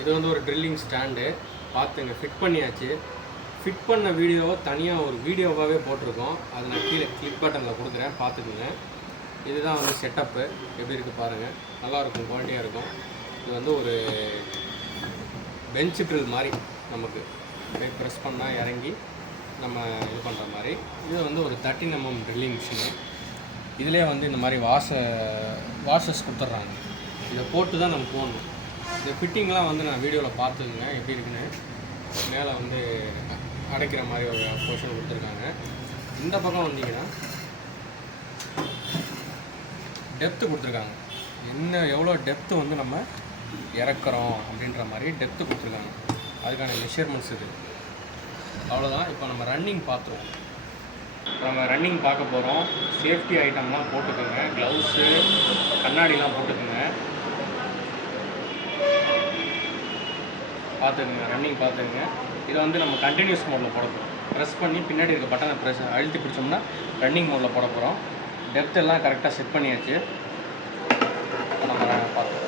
இது வந்து ஒரு ட்ரில்லிங் ஸ்டாண்டு பார்த்துங்க. ஃபிட் பண்ணியாச்சு. ஃபிட் பண்ண வீடியோவை தனியாக ஒரு வீடியோவாகவே போட்டிருக்கோம். அதை நான் கீழே கிளிக் பட்டனில் கொடுக்குறேன், பார்த்துக்குங்க. இதுதான் வந்து செட்டப்பு. எப்படி இருக்குது பாருங்கள், நல்லாயிருக்கும், குவாலிட்டியாக இருக்கும். இது வந்து ஒரு பெஞ்ச் ட்ரில் மாதிரி, நமக்கு ப்ரெஸ் பண்ணால் இறங்கி நம்ம இது பண்ணுற மாதிரி. இது வந்து ஒரு 13 mm ட்ரில்லிங் மிஷினு. இதிலே வந்து இந்த மாதிரி வாஷஸ் கொடுத்துட்றாங்க. இதை போட்டு தான் நம்ம போடணும். இந்த ஃபிட்டிங்லாம் வந்து நான் வீடியோவில் பார்த்துக்குங்க எப்படி இருக்குன்னு. மேலே வந்து அடைக்கிற மாதிரி ஒரு போர்ஷன் கொடுத்துருக்காங்க. இந்த பக்கம் வந்தீங்கன்னா டெப்த்து கொடுத்துருக்காங்க. எவ்வளோ டெப்த்து வந்து நம்ம இறக்குறோம் அப்படின்ற மாதிரி டெப்த்து கொடுத்துருக்காங்க. அதுக்கான மெஷர்மெண்ட்ஸ் இது. அவ்வளோதான். இப்போ நம்ம ரன்னிங் பார்த்துருவோம். நம்ம ரன்னிங் பார்க்க போகிறோம். சேஃப்டி ஐட்டம்லாம் போட்டுக்கோங்க. க்ளவுஸு, கண்ணாடிலாம் போட்டுக்கோங்க. பார்த்துக்குங்க, ரன்னிங் பார்த்துக்குங்க. இதை வந்து நம்ம கண்டினியூஸ் மோடில் போட போகிறோம். ப்ரெஸ் பண்ணி பின்னாடி இருக்க பட்டனை அழுத்தி பிடிச்சோம்னா ரன்னிங் மோடில் போட போகிறோம். டெப்த் எல்லாம் கரெக்டாக செட் பண்ணியாச்சு. நம்ம பார்த்துக்கோம்.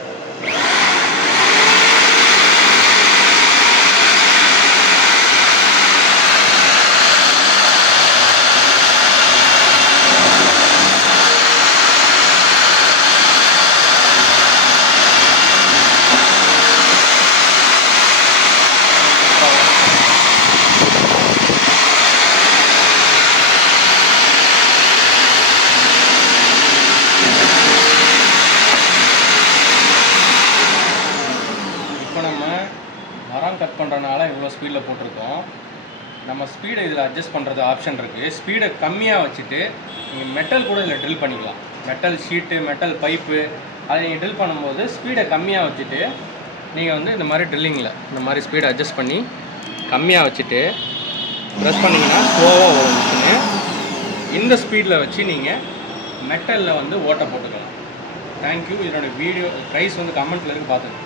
மரம் கட் பண்ணுறதுனால இவ்வளோ ஸ்பீடில் போட்டிருக்கோம். நம்ம ஸ்பீடை இதில் அட்ஜஸ்ட் பண்ணுறது ஆப்ஷன் இருக்குது. ஸ்பீடை கம்மியாக வச்சுட்டு நீங்கள் மெட்டல் கூட இதில் ட்ரில் பண்ணிக்கலாம். மெட்டல் ஷீட்டு, மெட்டல் பைப்பு, அதை நீங்கள் ட்ரில் பண்ணும்போது ஸ்பீடை கம்மியாக வச்சுட்டு நீங்கள் வந்து இந்த மாதிரி ட்ரில்லிங்கில் இந்த மாதிரி ஸ்பீடை அட்ஜஸ்ட் பண்ணி கம்மியாக வச்சுட்டு ப்ரெஸ் பண்ணிங்கன்னா ஸ்லோவாக வச்சுன்னு இந்த ஸ்பீடில் வச்சு நீங்கள் மெட்டலில் வந்து ஓட்டை போட்டுக்கலாம். தேங்க்யூ. இதனோட வீடியோ ப்ரைஸ் வந்து கமெண்ட்டில் இருக்குது, பார்த்துங்க.